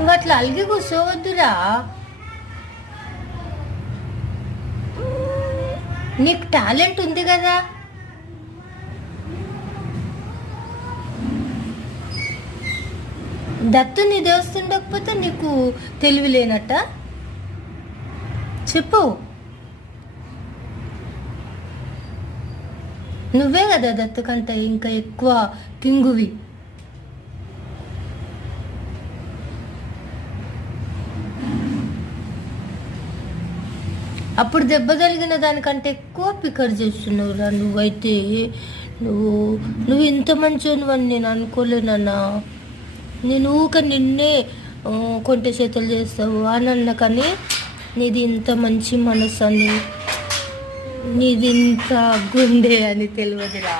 ఇంకా అట్లా అలిగి కూర్చోవద్దురా. నీకు టాలెంట్ ఉంది కదా. దత్తు నీ దోస్తుండకపోతే నీకు తెలివి లేనట్ట చెప్పు. నువ్వే కదా దత్తు కంటే ఇంకా ఎక్కువ కింగువి. అప్పుడు దెబ్బ తగిలిన దానికంటే ఎక్కువ పికర్ చేస్తున్నావురా నువ్వైతే. నువ్వు నువ్వు ఇంత మంచోనివని నేను అనుకోలేనన్నా. నేను ఊక నిన్నే కొంటె చేతులు చేస్తావు అని అన్నా, కానీ నీది ఇంత మంచి మనసు అని, నీది ఇంత గుండె అని తెలియదురా.